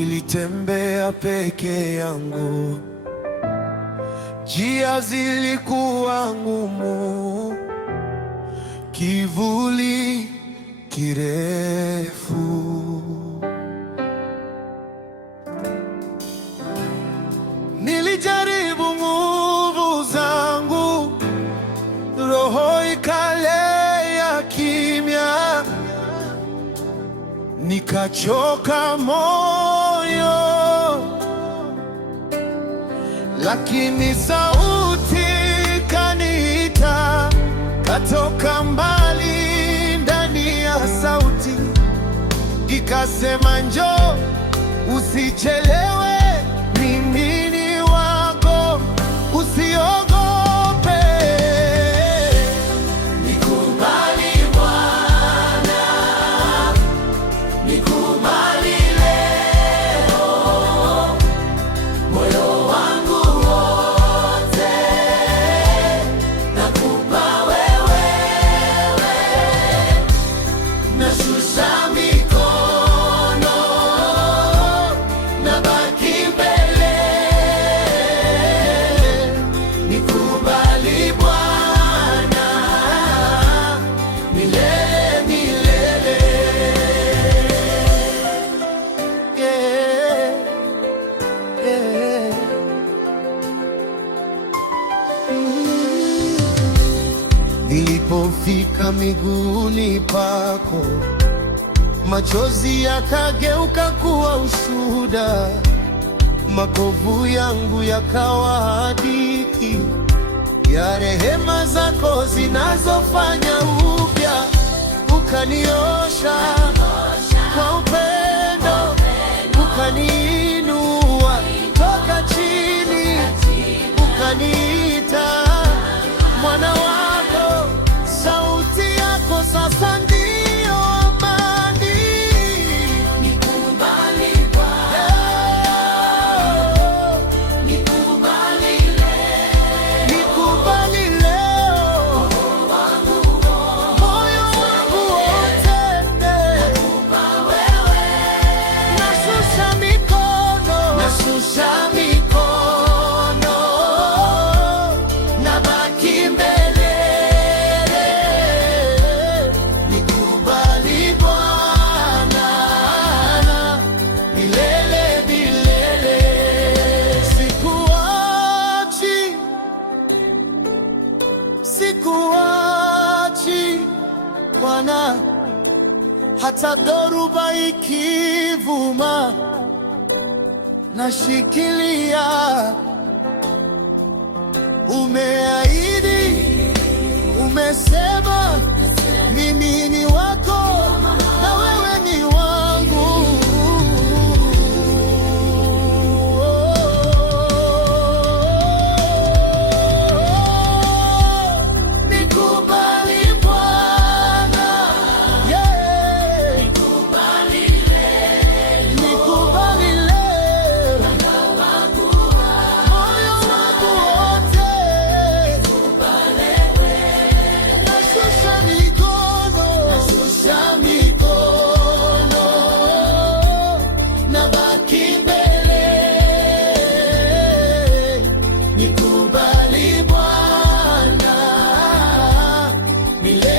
Nilitembea peke yangu, njia zilikuwa ngumu, kivuli kirefu. Nilijaribu nguvu zangu, roho ikalea kimya, nikachoka moyo, lakini sauti kaniita, katoka mbali ndani ya sauti ikasema, njoo usichelewe, mimi ni wako, usiogope. Nikubali Bwana, nikubali leo, moyo wangu wote nakupa wewe, nashusha mikono, nabaki mbele. Nikubali Bwana, milele milele. Yeah, yeah. Nilipofika miguuni pako, machozi yakageuka kuwa ushuhuda, makovu yangu yakawa hadithi ya rehema zako zinazofanya upya. Ukaniosha kwa upendo, ukaniinua toka chini, ukaniita mwana wako. Sauti yako sasa ndiyo amani. Nikubali Bwana, nikubali leo, nikubali leo, moyo wangu wote nakupa wewe, nashusha mikono, nashusha mikono, nabaki mbele. Nikubali Bwana, milele milele. Sikuachi, sikuachi Bwana, hata dhoruba ikivuma, nashikilia. Umeahidi, umesema mimi ni wako na wewe ni wangu. Nikubali Bwana, yeah. Nikubali leo, nikubali leo, moyo wangu wote nashusha mikono, nashusha mikono, nabaki mbele. Nikubali Bwana, milele.